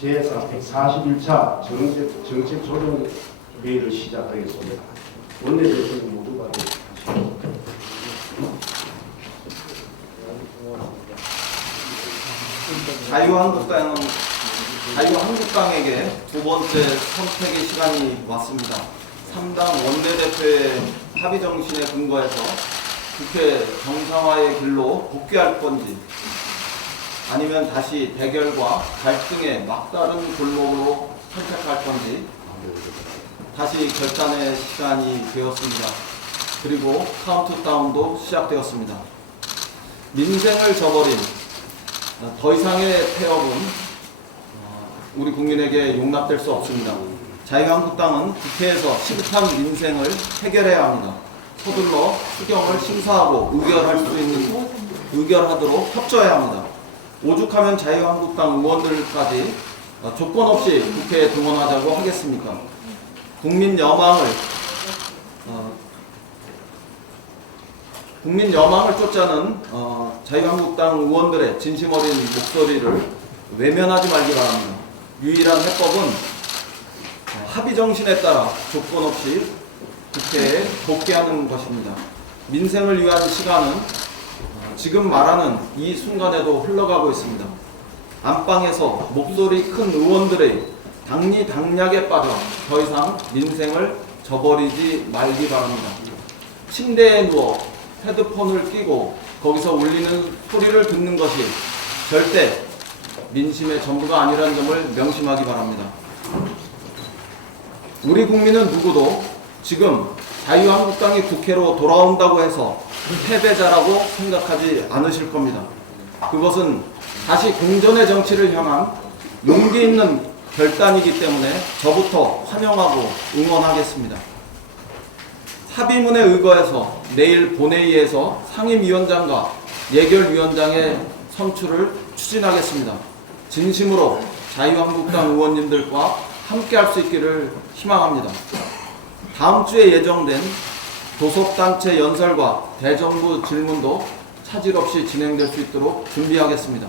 제141차 정책조정회의를 시작하겠습니다. 원내대표님 모두가 하시고 자유한국당에게 두 번째 선택의 시간이 왔습니다. 3당 원내대표의 합의 정신에 근거해서 국회 정상화의 길로 복귀할 건지 아니면 다시 대결과 갈등의 막다른 골목으로 선택할 건지 다시 결단의 시간이 되었습니다. 그리고 카운트다운도 시작되었습니다. 민생을 저버린 더 이상의 태업은 우리 국민에게 용납될 수 없습니다. 자유한국당은 국회에서 시급한 민생을 해결해야 합니다. 서둘러 수경을 심사하고 의결하도록 협조해야 합니다. 오죽하면 자유한국당 의원들까지 조건 없이 국회에 등원하자고 하겠습니까? 국민 여망을 쫓자는 자유한국당 의원들의 진심 어린 목소리를 외면하지 말기 바랍니다. 유일한 해법은 합의 정신에 따라 조건 없이 국회에 복귀하는 것입니다. 민생을 위한 시간은 지금 말하는 이 순간에도 흘러가고 있습니다. 안방에서 목소리 큰 의원들의 당리당략에 빠져 더 이상 민생을 저버리지 말기 바랍니다. 침대에 누워 헤드폰을 끼고 거기서 울리는 소리를 듣는 것이 절대 민심의 전부가 아니라는 점을 명심하기 바랍니다. 우리 국민은 누구도 지금 자유한국당이 국회로 돌아온다고 해서 패배자라고 생각하지 않으실 겁니다. 그것은 다시 공존의 정치를 향한 용기 있는 결단이기 때문에 저부터 환영하고 응원하겠습니다. 합의문에 의거해서 내일 본회의에서 상임위원장과 예결위원장의 선출을 추진하겠습니다. 진심으로 자유한국당 의원님들과 함께할 수 있기를 희망합니다. 다음 주에 예정된 교섭단체 연설과 대정부 질문도 차질 없이 진행될 수 있도록 준비하겠습니다.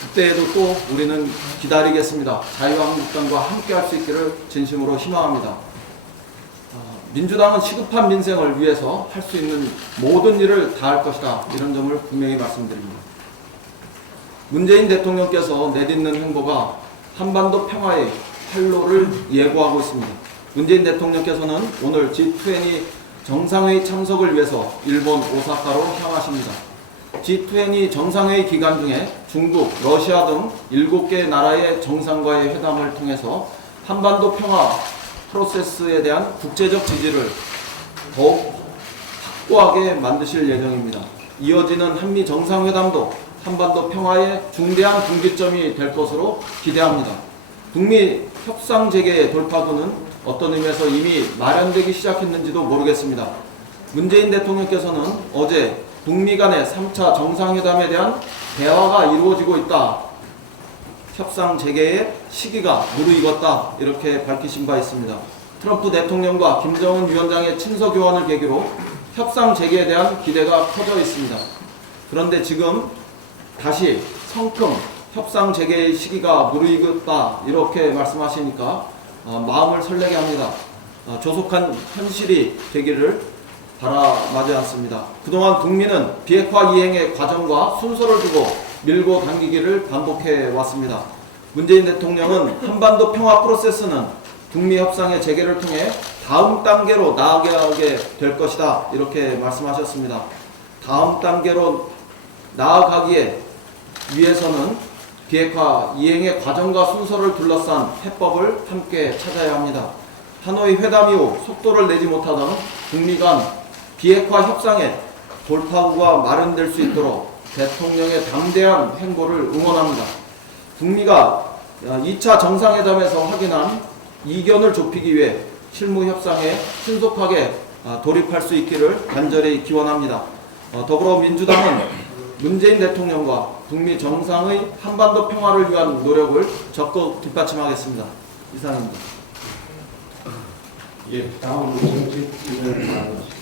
그때에도 또 우리는 기다리겠습니다. 자유한국당과 함께할 수 있기를 진심으로 희망합니다. 민주당은 시급한 민생을 위해서 할 수 있는 모든 일을 다할 것이다. 이런 점을 분명히 말씀드립니다. 문재인 대통령께서 내딛는 행보가 한반도 평화의 활로를 예고하고 있습니다. 문재인 대통령께서는 오늘 G20 정상회의 참석을 위해서 일본 오사카로 향하십니다. G20 정상회의 기간 중에 중국, 러시아 등 7개 나라의 정상과의 회담을 통해서 한반도 평화 프로세스에 대한 국제적 지지를 더욱 확고하게 만드실 예정입니다. 이어지는 한미 정상회담도 한반도 평화의 중대한 분기점이 될 것으로 기대합니다. 북미 협상 재개의 돌파구는 어떤 의미에서 이미 마련되기 시작했는지도 모르겠습니다. 문재인 대통령께서는 어제 북미 간의 3차 정상회담에 대한 대화가 이루어지고 있다. 협상 재개의 시기가 무르익었다. 이렇게 밝히신 바 있습니다. 트럼프 대통령과 김정은 위원장의 친서 교환을 계기로 협상 재개에 대한 기대가 커져 있습니다. 그런데 지금 다시 성큼 협상 재개의 시기가 무르익었다. 이렇게 말씀하시니까 마음을 설레게 합니다. 조속한 현실이 되기를 바라마지 않습니다. 그동안 북미는 비핵화 이행의 과정과 순서를 두고 밀고 당기기를 반복해 왔습니다. 문재인 대통령은 한반도 평화 프로세스는 북미 협상의 재개를 통해 다음 단계로 나아가게 될 것이다. 이렇게 말씀하셨습니다. 다음 단계로 나아가기에 위해서는 비핵화 이행의 과정과 순서를 둘러싼 해법을 함께 찾아야 합니다. 하노이 회담 이후 속도를 내지 못하던 북미 간 비핵화 협상에 돌파구가 마련될 수 있도록 대통령의 담대한 행보를 응원합니다. 북미가 2차 정상회담에서 확인한 이견을 좁히기 위해 실무 협상에 신속하게 돌입할 수 있기를 간절히 기원합니다. 더불어민주당은 문재인 대통령과 북미 정상의 한반도 평화를 위한 노력을 적극 뒷받침하겠습니다. 이상입니다. 예, 다음으로 정책위원을 말하겠습니다.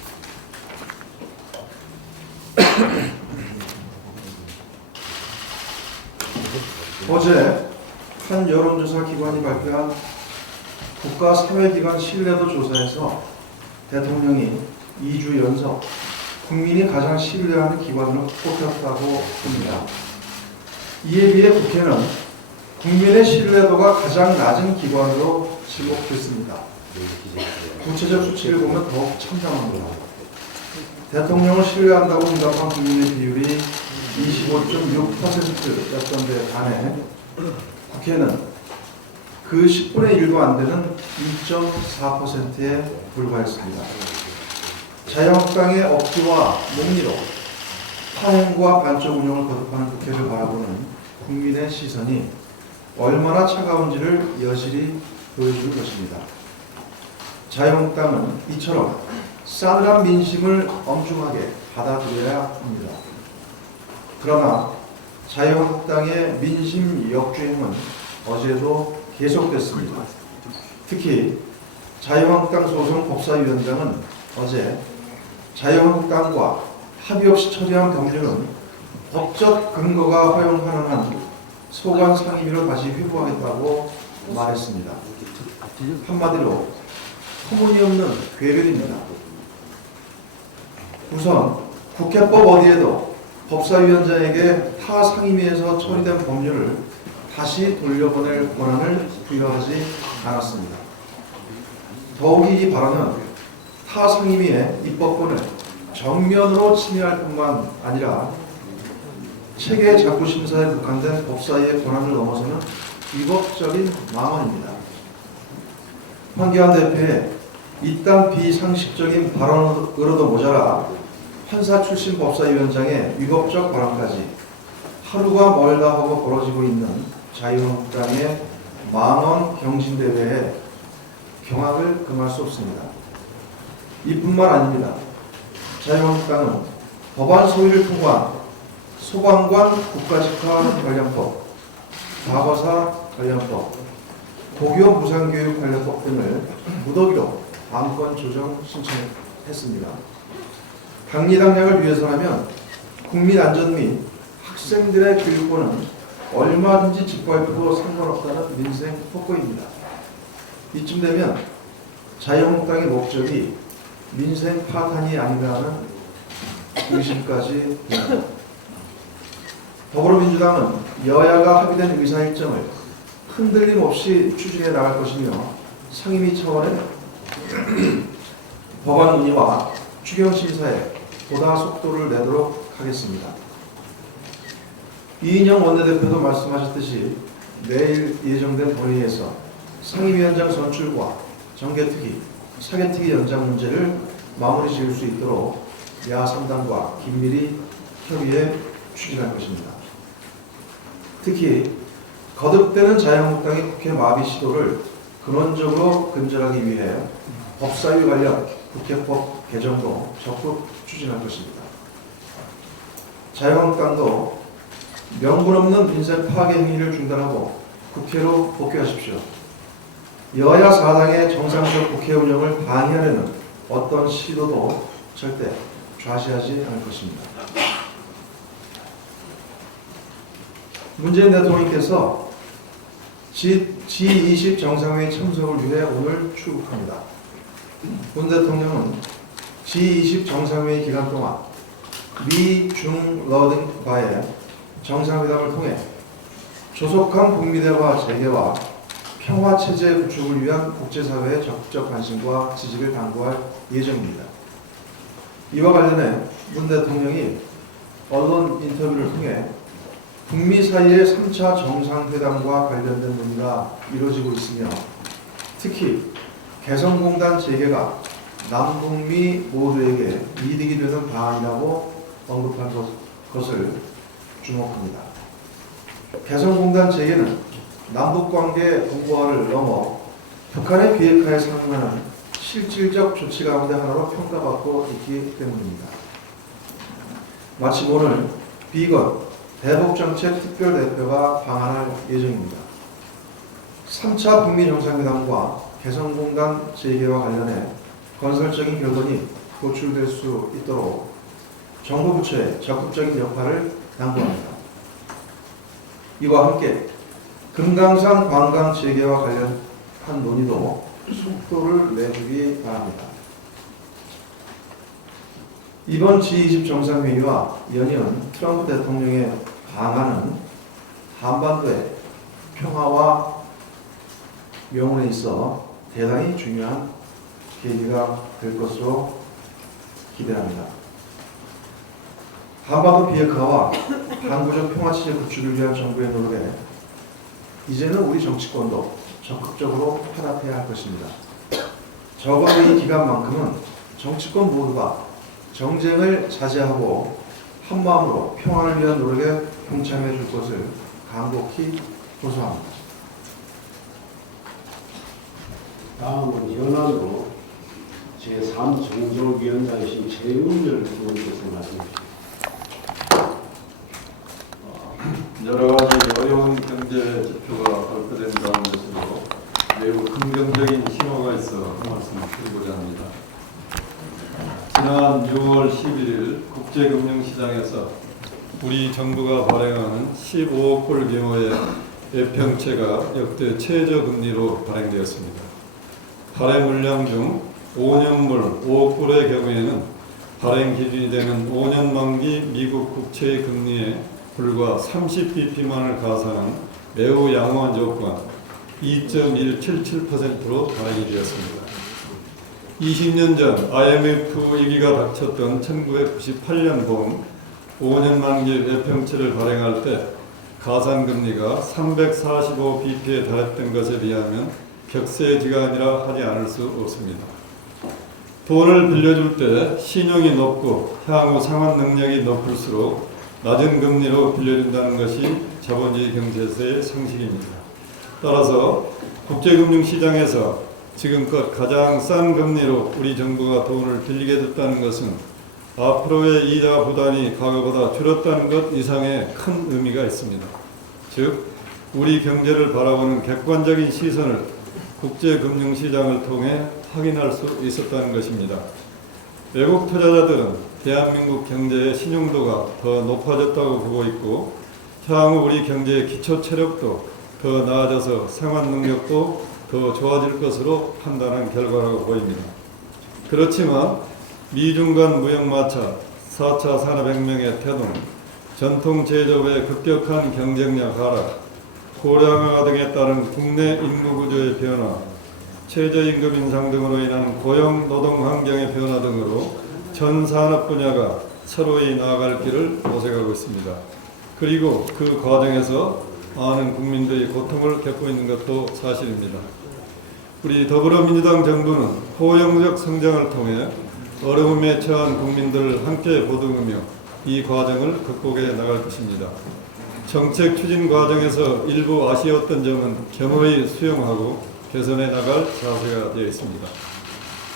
어제 한 여론조사 기관이 발표한 국가사회기관 신뢰도 조사에서 대통령이 2주 연속 국민이 가장 신뢰하는 기관으로 꼽혔다고 합니다. 이에 비해 국회는 국민의 신뢰도가 가장 낮은 기관으로 지목됐습니다. 구체적 수치를 보면 더욱 참담합니다. 대통령을 신뢰한다고 응답한 국민의 비율이 25.6%였던 데 반해 국회는 그 10분의 1도 안 되는 2.4%에 불과했습니다. 자유한국당의 억지와 목리로 파행과 반쪽 운영을 거듭하는 국회를 바라보는 국민의 시선이 얼마나 차가운지를 여실히 보여주는 것입니다. 자유한국당은 이처럼 싸늘한 민심을 엄중하게 받아들여야 합니다. 그러나 자유한국당의 민심 역주행은 어제도 계속됐습니다. 특히 자유한국당 소속 법사위원장은 어제 자유한국당과 합의 없이 처리한 법률은 법적 근거가 허용하는 한 소관 상임위로 다시 회부하겠다고 말했습니다. 한마디로 터무니없는 괴변입니다. 우선 국회법 어디에도 법사위원장에게 타 상임위에서 처리된 법률을 다시 돌려보낼 권한을 부여하지 않았습니다. 더욱이 이 발언은 타 상임위의 입법권을 정면으로 침해할 뿐만 아니라 체계 작구 심사에 국한된 법사위의 권한을 넘어서는 위법적인 망언입니다. 황교안 대표의 이딴 비상식적인 발언으로도 모자라 판사 출신 법사위원장의 위법적 발언까지 하루가 멀다 하고 벌어지고 있는 자유한국당의 망언 경진대회에 경악을 금할 수 없습니다. 이뿐만 아닙니다. 자유한국당은 법안 소위를 통과한 소방관 국가직화 관련법, 과거사 관련법, 고교 무상교육 관련법 등을 무더기로 안건 조정 신청했습니다. 강리당량을 위해서라면 국민 안전 및 학생들의 교육권은 얼마든지 짓밟혀도 상관없다는 민생 폭거입니다. 이쯤 되면 자유한국당의 목적이 민생 파탄이 아닌가 하는 의심까지 듭니다. 더불어민주당은 여야가 합의된 의사 일정을 흔들림 없이 추진해 나갈 것이며 상임위 차원의 법안 논의와 추경 심사에 보다 속도를 내도록 하겠습니다. 이인영 원내대표도 말씀하셨듯이 내일 예정된 본회의에서 상임위원장 선출과 정개특위, 사개특위 연장 문제를 마무리 지을 수 있도록 야3당과 긴밀히 협의해 추진할 것입니다. 특히 거듭되는 자유한국당의 국회 마비 시도를 근원적으로 근절하기 위해 법사위 관련 국회법 개정도 적극 추진할 것입니다. 자유한국당도 명분 없는 민생 파괴 행위를 중단하고 국회로 복귀하십시오. 여야 4당의 정상적 국회 운영을 방해하려는 어떤 시도도 절대 좌시하지 않을 것입니다. 문재인 대통령께서 G20 정상회의 참석을 위해 오늘 출국합니다. 문 대통령은 G20 정상회의 기간 동안 미, 중, 러 등과의 정상회담을 통해 조속한 북미 대화 재개와 평화체제 구축을 위한 국제사회의 적극적 관심과 지지를 당부할 예정입니다. 이와 관련해 문 대통령이 언론 인터뷰를 통해 북미 사이의 3차 정상회담과 관련된 논의가 이루어지고 있으며 특히 개성공단 재개가 남북미 모두에게 이득이 되는 방안이라고 언급한 것을 주목합니다. 개성공단 재개는 남북관계 공고화를 넘어 북한의 비핵화에 상응하는 실질적 조치 가운데 하나로 평가받고 있기 때문입니다. 마침 오늘 비건 대북정책 특별대표가 방한할 예정입니다. 3차 북미 정상회담과 개성공단 재개와 관련해 건설적인 결론이 도출될 수 있도록 정부 부처의 적극적인 역할을 당부합니다. 이와 함께 금강산 관광 재개와 관련한 논의도 속도를 내주기 바랍니다. 이번 G20 정상회의와 연이은 트럼프 대통령의 방안은 한반도의 평화와 명운에 있어 대단히 중요한 계기가 될 것으로 기대합니다. 한반도 비핵화와 항구적 평화체제 구축을 위한 정부의 노력에 이제는 우리 정치권도 적극적으로 화답해야 할 것입니다. 적어도 이 기간만큼은 정치권 모두가 정쟁을 자제하고 한마음으로 평화를 위한 노력에 동참해 줄 것을 간곡히 호소합니다. 다음은 현안으로 제3정조위원장이신 최은열 의원께서 말씀해 주십시오. 여러 가지 어려운 경제 지표가 발표된 가운데서도 매우 긍정적인 신호가 있어 한 말씀 드리고자 합니다. 지난 6월 11일 국제금융시장에서 우리 정부가 발행하는 15억 불 규모의 예평채가 역대 최저금리로 발행되었습니다. 발행 물량 중 5년물 5억 불의 경우에는 발행 기준이 되는 5년 만기 미국 국채의 금리에 불과 30bp만을 가산한 매우 양호한 조건 2.177%로 발행이 되었습니다. 20년 전 IMF 위기가 닥쳤던 1998년 봄 5년 만기 예평채를 발행할 때 가산금리가 345bp에 달했던 것에 비하면 격세지간이라 하지 않을 수 없습니다. 돈을 빌려줄 때 신용이 높고 향후 상환 능력이 높을수록 낮은 금리로 빌려준다는 것이 자본주의 경제에서의 상식입니다. 따라서 국제금융시장에서 지금껏 가장 싼 금리로 우리 정부가 돈을 빌리게 됐다는 것은 앞으로의 이자 부담이 과거보다 줄었다는 것 이상의 큰 의미가 있습니다. 즉, 우리 경제를 바라보는 객관적인 시선을 국제금융시장을 통해 확인할 수 있었다는 것입니다. 외국 투자자들은 대한민국 경제의 신용도가 더 높아졌다고 보고 있고 향후 우리 경제의 기초 체력도 더 나아져서 생활 능력도 더 좋아질 것으로 판단한 결과라고 보입니다. 그렇지만 미중 간 무역 마찰, 4차 산업혁명의 태동, 전통 제조업의 급격한 경쟁력 하락, 고령화 등에 따른 국내 인구 구조의 변화, 최저임금 인상 등으로 인한 고용 노동 환경의 변화 등으로 전 산업 분야가 서로의 나아갈 길을 모색하고 있습니다. 그리고 그 과정에서 많은 국민들이 고통을 겪고 있는 것도 사실입니다. 우리 더불어민주당 정부는 포용적 성장을 통해 어려움에 처한 국민들을 함께 보듬으며 이 과정을 극복해 나갈 것입니다. 정책 추진 과정에서 일부 아쉬웠던 점은 겸허히 수용하고 개선해 나갈 자세가 되어 있습니다.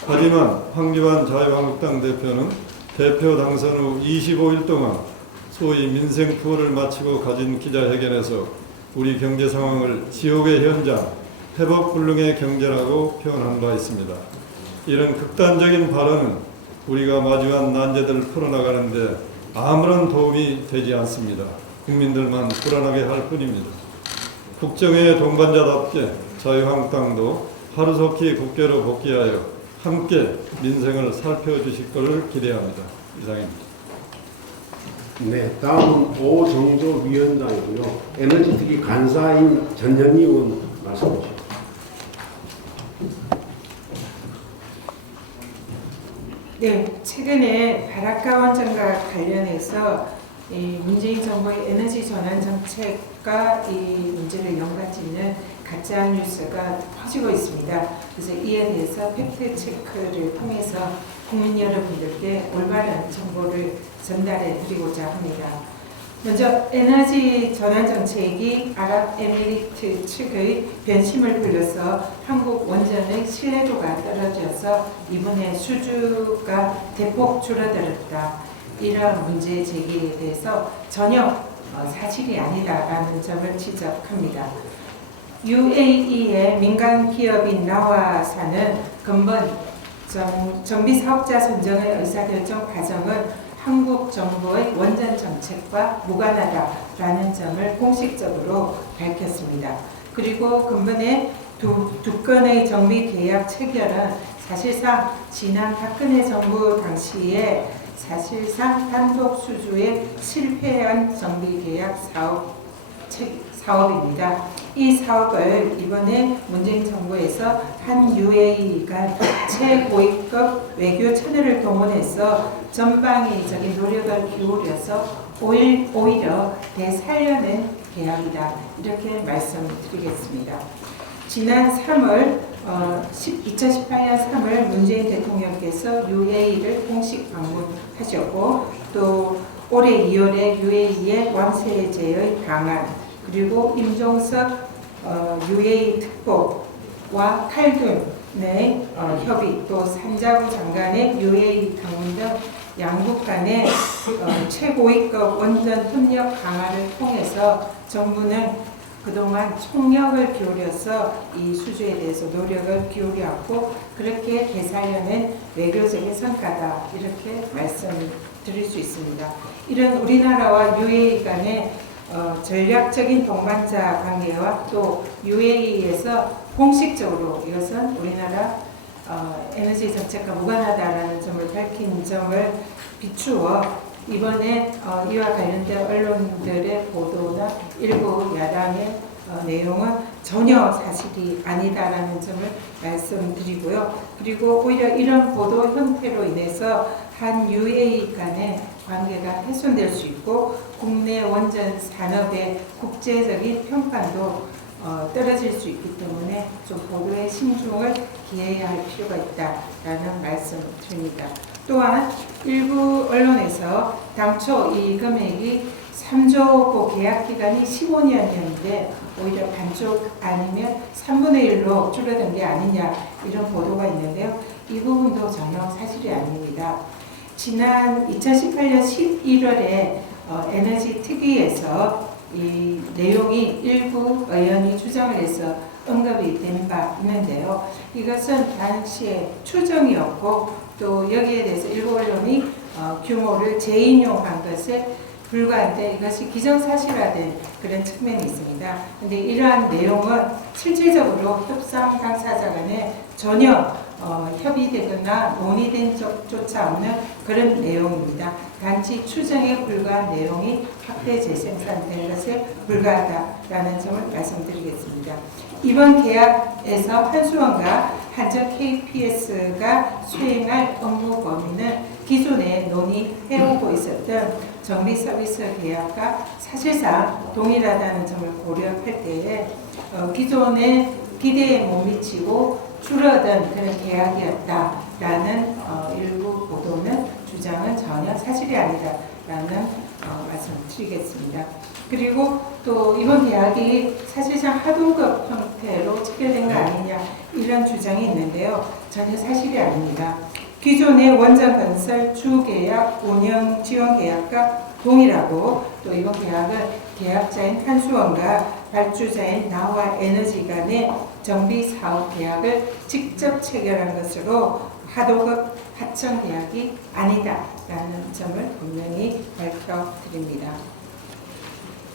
하지만 황교안 자유한국당 대표는 대표 당선 후 25일 동안 소위 민생 투어를 마치고 가진 기자회견에서 우리 경제 상황을 지옥의 현장, 회복 불능의 경제라고 표현한 바 있습니다. 이런 극단적인 발언은 우리가 마주한 난제들을 풀어나가는데 아무런 도움이 되지 않습니다. 국민들만 불안하게 할 뿐입니다. 국정의 동반자답게 자유한국당도 하루속히 국회로 복귀하여 함께 민생을 살펴주실 것을 기대합니다. 이상입니다. 네, 다음은 오정조 위원장이고요. 에너지특위 간사인 전현희 의원 말씀해 주십시오. 네, 최근에 바라카 원전과 관련해서 이 문재인 정부의 에너지 전환 정책과 이 문제를 연관짓는 가짜 뉴스가 퍼지고 있습니다. 그래서 이에 대해서 팩트 체크를 통해서 국민 여러분들께 올바른 정보를 전달해 드리고자 합니다. 먼저 에너지 전환 정책이 아랍에미리트 측의 변심을 불러서 한국 원전의 신뢰도가 떨어져서 이번에 수주가 대폭 줄어들었다. 이런 문제 제기에 대해서 전혀 사실이 아니다라는 점을 지적합니다. UAE의 민간 기업인 나와사는 근본 정비 사업자 선정의 의사결정 과정은 한국 정부의 원전 정책과 무관하다라는 점을 공식적으로 밝혔습니다. 그리고 근본에 두 건의 정비 계약 체결은 사실상 지난 박근혜 정부 당시에 사실상 단독 수주에 실패한 정비 계약 사업입니다. 이 사업을 이번에 문재인 정부에서 한 UAE가 최고위급 외교 처녀를 동원해서 전방위적인 노력을 기울여서 오히려 되살려낸 계약이다. 이렇게 말씀드리겠습니다. 지난 3월 2018년 3월 문재인 대통령께서 UAE를 공식 방문하셨고 또 올해 2월에 UAE의 왕세제의 방한 그리고 임종석 UAE 특보와 칼둔의 협의 또 산자부 장관의 UAE 방문 등 양국 간의 최고위급 원전 협력 강화를 통해서 정부는 그동안 총력을 기울여서 이 수주에 대해서 노력을 기울여왔고 그렇게 되살려낸 외교적인 성과다 이렇게 말씀드릴 수 있습니다. 이런 우리나라와 UAE 간의 전략적인 동반자 관계와 또 UAE에서 공식적으로 이것은 우리나라 에너지 정책과 무관하다라는 점을 밝힌 점을 비추어 이번에 이와 관련된 언론들의 보도나 일부 야당의 내용은 전혀 사실이 아니다라는 점을 말씀드리고요. 그리고 오히려 이런 보도 형태로 인해서 한 UAE 간의 관계가 훼손될 수 있고 국내 원전 산업의 국제적인 평판도 떨어질 수 있기 때문에 좀 보도에 신중을 기해야 할 필요가 있다라는 말씀을 드립니다. 또한 일부 언론에서 당초 이 금액이 3조고 계약 기간이 15년이었는데 오히려 반쪽 아니면 3분의 1로 줄어든 게 아니냐 이런 보도가 있는데요. 이 부분도 전혀 사실이 아닙니다. 지난 2018년 11월에 에너지 특위에서 이 내용이 일부 의원이 주장을 해서 언급이 된 바 있는데요. 이것은 당시에 추정이었고 또 여기에 대해서 일부 언론이 규모를 재인용한 것에 불과한데 이것이 기정사실화된 그런 측면이 있습니다. 그런데 이러한 내용은 실질적으로 협상 당사자 간에 전혀 협의되거나 논의된 적조차 없는 그런 내용입니다. 단지 추정에 불과한 내용이 확대 재생산된 것에 불과하다라는 점을 말씀드리겠습니다. 이번 계약에서 한수원과 한전 KPS가 수행할 업무 범위는 기존에 논의해오고 있었던 정비 서비스 계약과 사실상 동일하다는 점을 고려할 때에 기존의 기대에 못 미치고 줄어든 그런 계약이었다라는 일부 보도는 주장은 전혀 사실이 아니다라는 말씀을 드리겠습니다. 그리고 또 이번 계약이 사실상 하동급 형태로 체결된 거 아니냐 이런 주장이 있는데요. 전혀 사실이 아닙니다. 기존의 원전 건설 주계약, 운영 지원 계약과 동일하고 또 이번 계약은 계약자인 한수원과 발주자인 나와에너지 간의 정비 사업 계약을 직접 체결한 것으로 하도급 하청 계약이 아니다라는 점을 분명히 밝혀드립니다.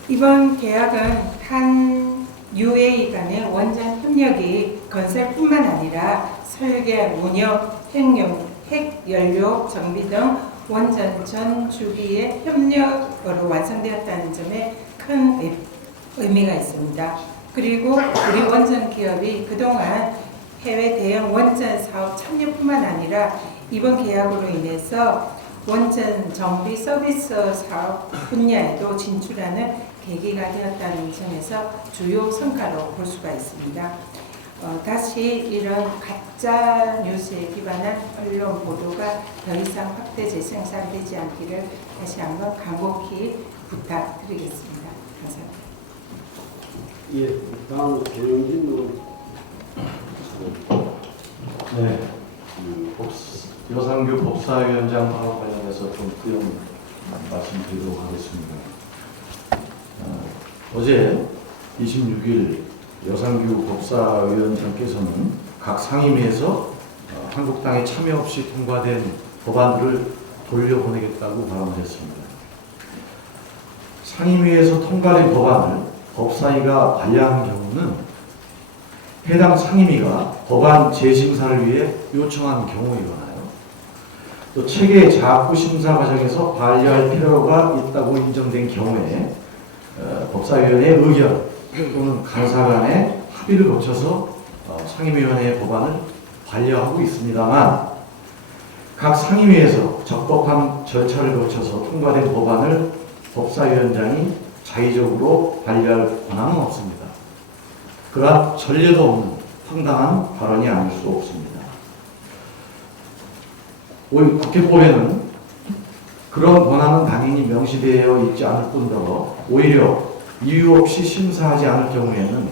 이번 계약은 한 UAE 간의 원전 협력이 건설뿐만 아니라 설계, 운영, 핵연료 정비 등 원전 전 주기의 협력으로 완성되었다는 점에 큰 의미가 있습니다. 그리고 우리 원전 기업이 그동안 해외 대형 원전 사업 참여뿐만 아니라 이번 계약으로 인해서 원전 정비 서비스 사업 분야에도 진출하는 계기가 되었다는 점에서 주요 성과로 볼 수가 있습니다. 다시 이런 가짜 뉴스에 기반한 언론 보도가 더 이상 확대 재생산되지 않기를 다시 한번 간곡히 부탁드리겠습니다. 감사합니다. 예, 다음 조영진 의원. 네, 여상규 법사위원장과 관련해서 좀 부연 말씀드리도록 하겠습니다. 어제 26일 여상규 법사위원장께서는 각 상임위에서 한국당의 참여 없이 통과된 법안들을 돌려보내겠다고 발언을 했습니다. 상임위에서 통과된 법안을 법사위가 반려하는 경우는 해당 상임위가 법안 재심사를 위해 요청한 경우이거나요. 또 체계 자구 심사 과정에서 반려할 필요가 있다고 인정된 경우에 법사위원회의 의견 또는 간사 간의 합의를 거쳐서 상임위원회의 법안을 반려하고 있습니다만, 각 상임위에서 적법한 절차를 거쳐서 통과된 법안을 법사위원장이 자의적으로 반려할 권한은 없습니다. 그러한 전례도 없는 황당한 발언이 아닐 수 없습니다. 국회법에는 그런 권한은 당연히 명시되어 있지 않을 뿐더러 오히려 이유 없이 심사하지 않을 경우에는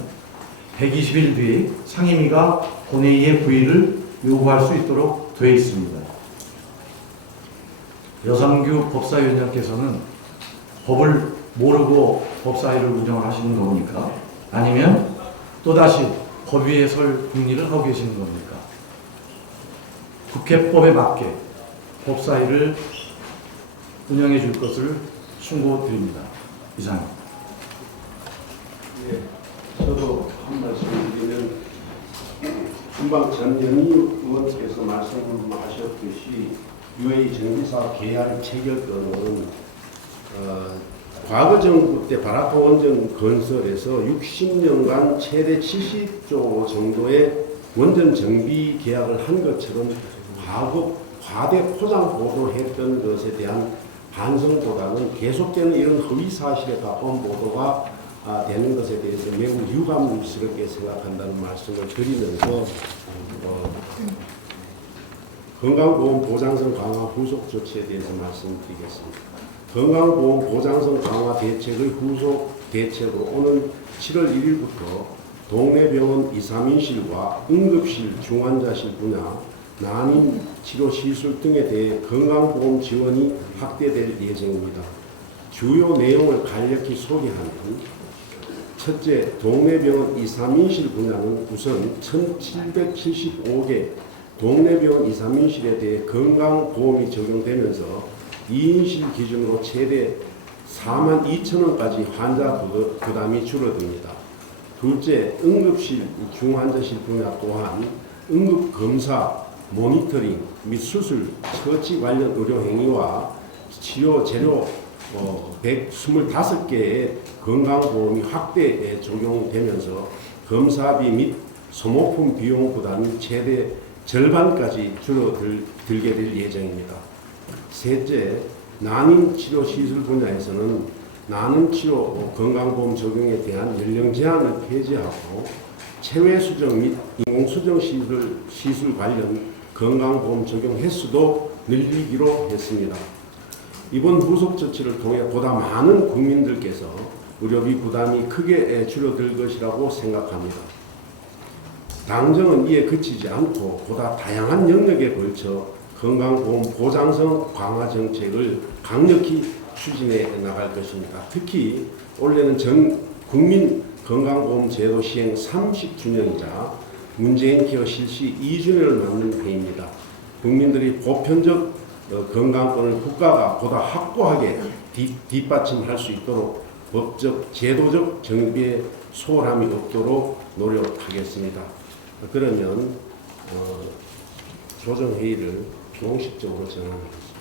120일 뒤에 상임위가 본회의의 부의를 요구할 수 있도록 되어 있습니다. 여상규 법사위원장께서는 법을 모르고 법사위를 운영을 하시는 겁니까? 아니면 또다시 법 위에 설 국리를 하고 계시는 겁니까? 국회법에 맞게 법사위를 운영해 줄 것을 충고드립니다. 이상입니다. 예, 저도 한 말씀 드리면 금방 전현희 의원께서 말씀하셨듯이 UA 정비사 계약 체결권은 과거 정부 때 바라크 원전 건설에서 60년간 최대 70조 정도의 원전 정비 계약을 한 것처럼 과대 포장 보도를 했던 것에 대한 반성보다는 계속되는 이런 허위 사실에 가까운 보도가 되는 것에 대해서 매우 유감스럽게 생각한다는 말씀을 드리면서 건강보험 보장성 강화 후속 조치에 대해서 말씀드리겠습니다. 건강보험 보장성 강화 대책의 후속 대책으로 오는 7월 1일부터 동네 병원 2, 3인실과 응급실, 중환자실 분야, 난임 치료 시술 등에 대해 건강보험 지원이 확대될 예정입니다. 주요 내용을 간략히 소개하면, 첫째, 동네병원 2, 3인실 분야는 우선 1775개 동네병원 2, 3인실에 대해 건강보험이 적용되면서 2인실 기준으로 최대 42,000원까지 환자 부담이 줄어듭니다. 둘째, 응급실, 중환자실 분야 또한 응급검사, 모니터링 및 수술, 처치 관련 의료 행위와 치료 재료 125개의 건강보험이 확대 적용되면서 검사비 및 소모품 비용 부담이 최대 절반까지 줄어들게 될 예정입니다. 셋째, 난임치료 시술 분야에서는 난임치료 건강보험 적용에 대한 연령 제한을 폐지하고 체외수정 및 인공수정 시술 관련 건강보험 적용 횟수도 늘리기로 했습니다. 이번 후속 조치를 통해 보다 많은 국민들께서 의료비 부담이 크게 줄어들 것이라고 생각합니다. 당정은 이에 그치지 않고 보다 다양한 영역에 걸쳐 건강보험 보장성 강화 정책을 강력히 추진해 나갈 것입니다. 특히 올해는 전 국민 건강보험 제도 시행 30주년이자 문재인 케어 실시 2주년을 맞는 해입니다. 국민들이 보편적 건강권을 국가가 보다 확고하게 뒷받침할 수 있도록 법적, 제도적 정비에 소홀함이 없도록 노력하겠습니다. 그러면 조정회의를 공식적으로 전환하겠습니다.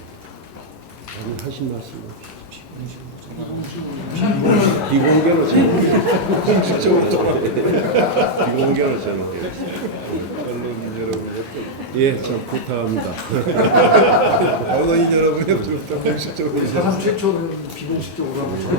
다른 하신 말씀 비공개로 비공개로 전환하겠습니다. 예, 참 부탁합니다. 언론인 여러분의 공식적으로 사상 최초는 비공식적으로 한번 전화.